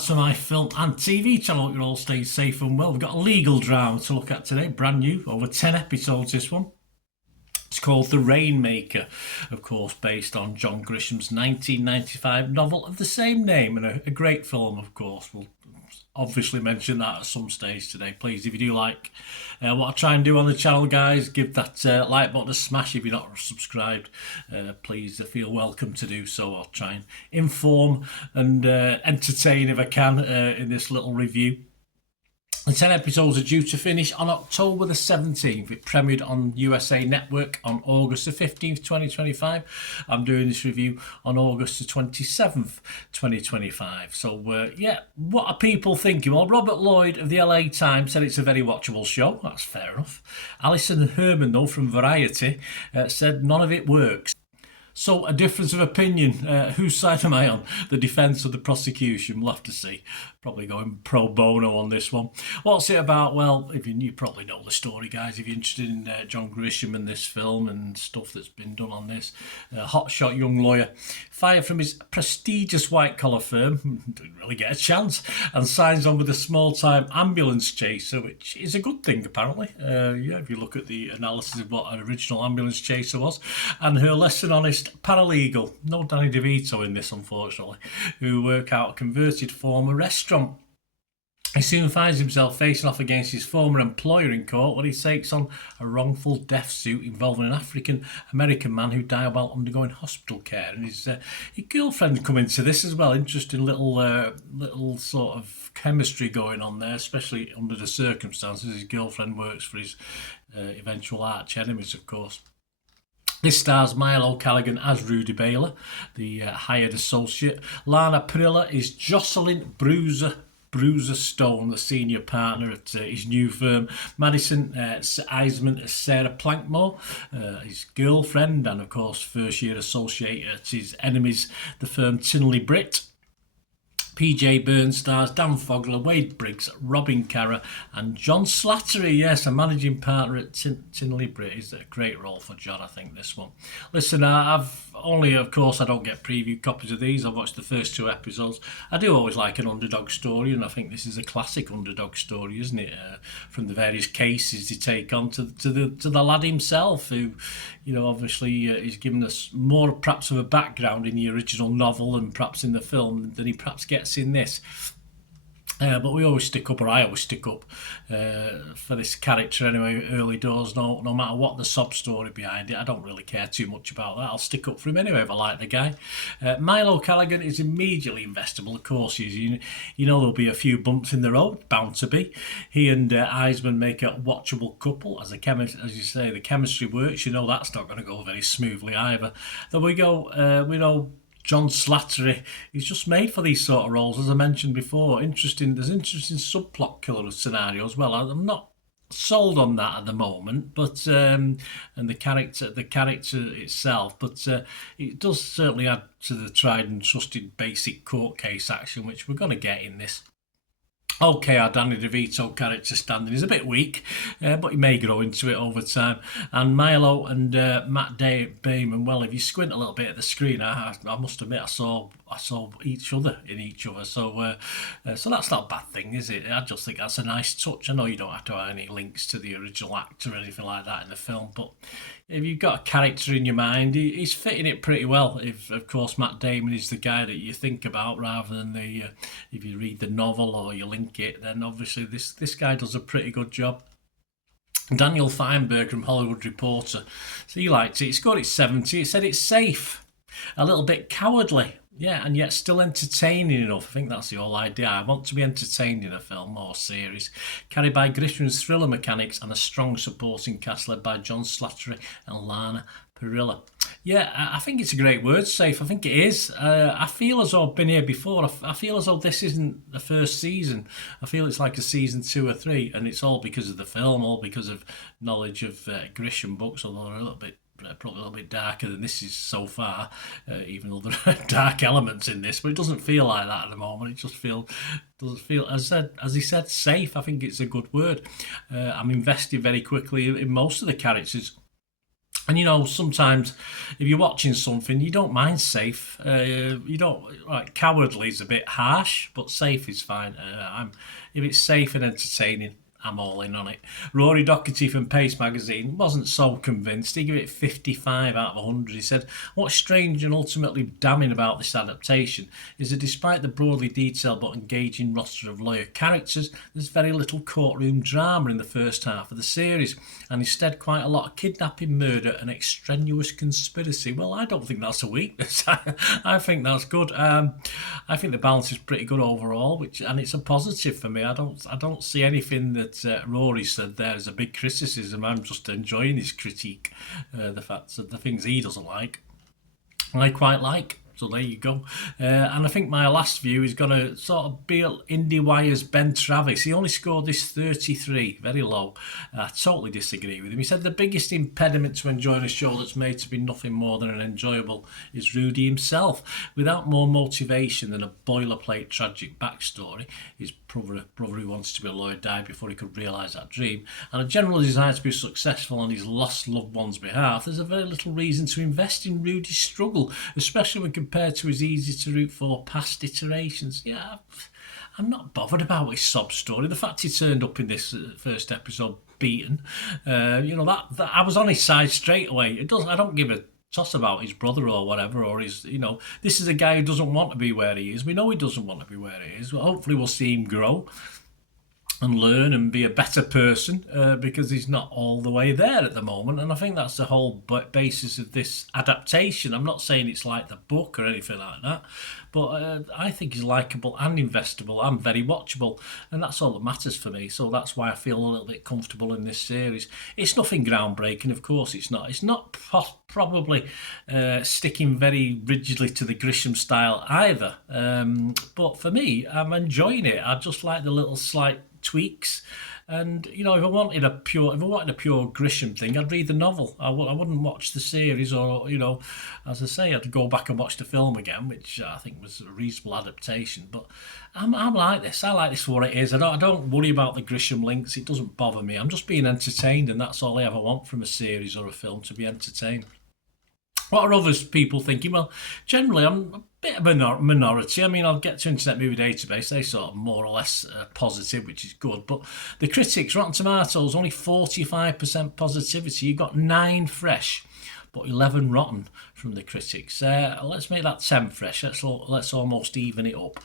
that's for my film and TV channel. Hope you're all staying safe and well. We've got a legal drama to look at today, brand new, over 10 episodes this one. It's called The Rainmaker, of course, based on John Grisham's 1995 novel of the same name, and a great film, of course. We'll obviously mention that at some stage today. Please, if you do like what I try and do on the channel, guys, give that like button a smash. If you're not subscribed, please feel welcome to do so. I'll try and inform and entertain if I can in this little review. The 10 episodes are due to finish on October the 17th. It premiered on USA Network on August the 15th, 2025. I'm doing this review on August the 27th, 2025. So, yeah, what are people thinking? Well, Robert Lloyd of the LA Times said it's a very watchable show. That's fair enough. Alison Herman, though, from Variety, said none of it works. So, a difference of opinion. Whose side am I on? The defence or the prosecution? We'll have to see. Probably going pro bono on this one. What's it about? Well, if you probably know the story, guys. If you're interested in John Grisham and this film and stuff that's been done on this, hotshot young lawyer, fired from his prestigious white-collar firm, didn't really get a chance, and signs on with a small-time ambulance chaser, which is a good thing, apparently. Yeah, if you look at the analysis of what an original ambulance chaser was, and her less than honest paralegal, no Danny DeVito in this, unfortunately, who work out a converted former restaurant. He soon finds himself facing off against his former employer in court when he takes on a wrongful death suit involving an African-American man who died while undergoing hospital care. And his girlfriend come into this as well. Interesting little sort of chemistry going on there, especially under the circumstances. His girlfriend works for his eventual arch enemies, of course. This stars Milo Callaghan as Rudy Baylor, the hired associate. Lana Perilla is Jocelyn Bruiser Stone, the senior partner at his new firm. Madison Eisman as Sarah Plankmore, his girlfriend, and of course first-year associate at his enemies, the firm Tinley Britt. PJ Burns stars Dan Fogler, Wade Briggs, Robin Carra, and John Slattery. Yes, a managing partner at Tinley Britt. Is a great role for John, I think, this one. Listen, I've only, of course, I don't get preview copies of these. I've watched the first 2 episodes. I do always like an underdog story, and I think this is a classic underdog story, isn't it? From the various cases they take on to the lad himself, who, you know, obviously is giving us more perhaps of a background in the original novel and perhaps in the film than he perhaps gets in this. But we always stick up, or I always stick up for this character anyway, early doors, no matter what the sob story behind it. I don't really care too much about that. I'll stick up for him anyway if I like the guy. Milo Callaghan is immediately investable, of course. You know there'll be a few bumps in the road, bound to be. He and Eisman make a watchable couple. As you say, the chemistry works. You know that's not going to go very smoothly either. Then we know John Slattery is just made for these sort of roles, as I mentioned before. There's interesting subplot killer scenario as well. I'm not sold on that at the moment, but and the character itself, but it does certainly add to the tried and trusted basic court case action, which we're going to get in this. Okay, our Danny DeVito character standing is a bit weak, but he may grow into it over time. And Milo and Matt Damon, well, if you squint a little bit at the screen, I must admit I saw each other in each other. So that's not a bad thing, is it? I just think that's a nice touch. I know you don't have to have any links to the original actor or anything like that in the film, but if you've got a character in your mind, he's fitting it pretty well. If, of course, Matt Damon is the guy that you think about rather than if you read the novel or you link it, then obviously this guy does a pretty good job. Daniel Feinberg from Hollywood Reporter, so he liked it. He scored it 70. He said it's safe, a little bit cowardly. Yeah, and yet still entertaining enough. I think that's the whole idea. I want to be entertained in a film or series. Carried by Grisham's thriller mechanics and a strong supporting cast led by John Slattery and Lana Perilla. Yeah, I think it's a great word, safe. I think it is. I feel as though I've been here before. I feel as though this isn't the first season. I feel it's like a season 2 or 3, and it's all because of the film, all because of knowledge of Grisham books, although they're probably a little bit darker than this is so far, even though there are dark elements in this, but it doesn't feel like that at the moment. It just doesn't feel, as he said, safe. I think it's a good word. I'm invested very quickly in most of the characters. And sometimes if you're watching something, you don't mind safe. You don't like cowardly is a bit harsh, but safe is fine. If it's safe and entertaining, I'm all in on it. Rory Docherty from Pace magazine wasn't so convinced. He gave it 55 out of 100. He said, "What's strange and ultimately damning about this adaptation is that despite the broadly detailed but engaging roster of lawyer characters, there's very little courtroom drama in the first half of the series, and instead quite a lot of kidnapping, murder and extraneous conspiracy." Well, I don't think that's a weakness. I think that's good. I think the balance is pretty good overall, and it's a positive for me. I don't see anything that Rory said there is a big criticism. I'm just enjoying his critique. The fact that the things he doesn't like, I quite like. So there you go. And I think my last view is going to sort of be IndieWire's Ben Travis. He only scored this 33, very low. I totally disagree with him. He said the biggest impediment to enjoying a show that's made to be nothing more than an enjoyable is Rudy himself. Without more motivation than a boilerplate tragic backstory, his brother who wanted to be a lawyer died before he could realise that dream, and a general desire to be successful on his lost loved one's behalf, there's a very little reason to invest in Rudy's struggle, especially when compared to his easy to root for past iterations. Yeah, I'm not bothered about his sob story. The fact he turned up in this first episode beaten, that I was on his side straight away. I don't give a toss about his brother or whatever, or this is a guy who doesn't want to be where he is. We know he doesn't want to be where he is. Well, hopefully we'll see him grow and learn and be a better person, because he's not all the way there at the moment. And I think that's the whole basis of this adaptation. I'm not saying it's like the book or anything like that, but I think he's likeable and investable and very watchable, and that's all that matters for me. So that's why I feel a little bit comfortable in this series. It's nothing groundbreaking, of course it's not. It's not probably sticking very rigidly to the Grisham style either, but for me, I'm enjoying it. I just like the little slight tweaks. And if I wanted a pure Grisham thing, I'd read the novel. I wouldn't watch the series, or as I say, I'd go back and watch the film again, which I think was a reasonable adaptation. But I'm like this. I like this for what it is. I don't worry about the Grisham links. It doesn't bother me. I'm just being entertained, and that's all I ever want from a series or a film, to be entertained. What are others people thinking? Well, generally, I'm a bit of a minority. I mean, I'll get to Internet Movie Database. They sort of more or less positive, which is good. But the critics, Rotten Tomatoes, only 45% positivity. You've got 9 fresh, but 11 rotten from the critics. Let's make that 10 fresh. Let's almost even it up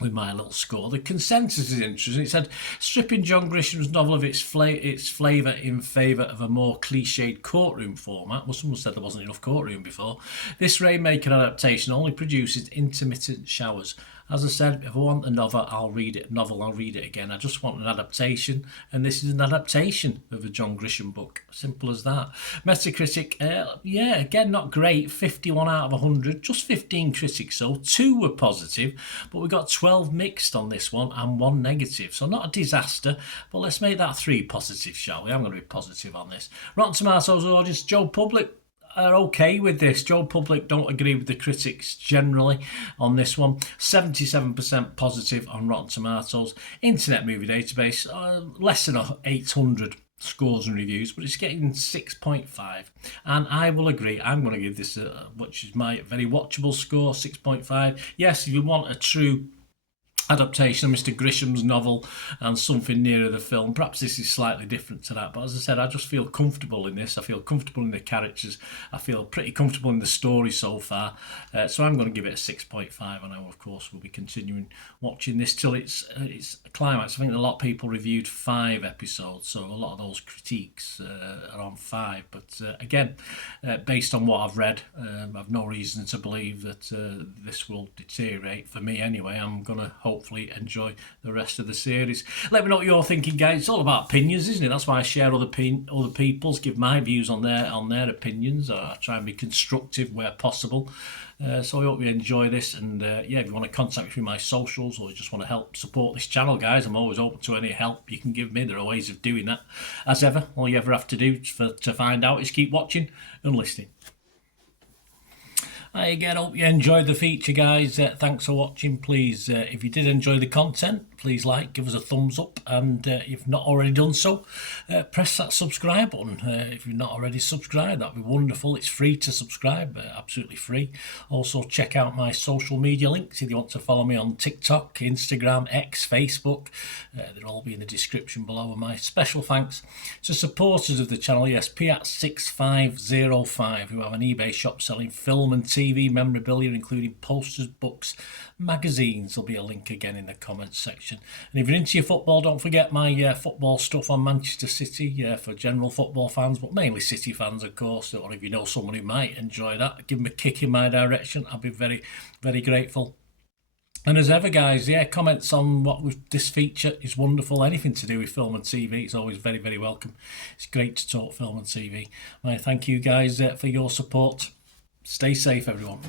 with my little score. The consensus is interesting. It said, stripping John Grisham's novel of its flavour in favour of a more cliched courtroom format. Well, someone said there wasn't enough courtroom before. This Rainmaker adaptation only produces intermittent showers. As I said, if I want a novel, I'll read it again. I just want an adaptation, and this is an adaptation of a John Grisham book. Simple as that. Metacritic, again, not great. 51 out of 100. Just 15 critics, so 2 were positive, but we got 12 mixed on this one and 1 negative. So not a disaster, but let's make that 3 positive, shall we? I'm going to be positive on this. Rotten Tomatoes audience, Joe Public are okay with this. Joe Public don't agree with the critics generally on this one. 77% positive on Rotten Tomatoes. Internet Movie Database, less than 800 scores and reviews, but it's getting 6.5. And I will agree, I'm going to give this, which is my very watchable score, 6.5. Yes, if you want a true adaptation of Mr. Grisham's novel and something nearer the film, perhaps this is slightly different to that, but as I said, I just feel comfortable in this. I feel comfortable in the characters. I feel pretty comfortable in the story so far, so I'm going to give it a 6.5, and I of course will be continuing watching this till its climax. I think a lot of people reviewed 5 episodes, so a lot of those critiques are on 5, but again, based on what I've read, I've no reason to believe that this will deteriorate for me anyway. I'm going to hopefully enjoy the rest of the series. Let me know what you're thinking, guys. It's all about opinions, isn't it? That's why I share other people's, give my views on their opinions. I try and be constructive where possible. So I hope you enjoy this, and if you want to contact me through my socials, or you just want to help support this channel, guys, I'm always open to any help you can give me. There are ways of doing that. As ever, all you ever have to do to find out is keep watching and listening. Again, hope you enjoyed the feature, guys. Thanks for watching. Please, if you did enjoy the content, please like, give us a thumbs up, and if you've not already done so, press that subscribe button. If you've not already subscribed, that'd be wonderful. It's free to subscribe, absolutely free. Also, check out my social media links if you want to follow me on TikTok, Instagram, X, Facebook. They'll all be in the description below. And my special thanks to supporters of the channel, yes, Piat6505, who have an eBay shop selling film and TV memorabilia, including posters, books, magazines. There'll be a link again in the comments section. And if you're into your football, don't forget my football stuff on Manchester City for general football fans, but mainly City fans, of course. Or if you know someone who might enjoy that, give them a kick in my direction. I'll be very, very grateful. And as ever, guys, comments on this feature is wonderful. Anything to do with film and TV is always very, very welcome. It's great to talk film and TV. I thank you guys for your support. Stay safe, everyone.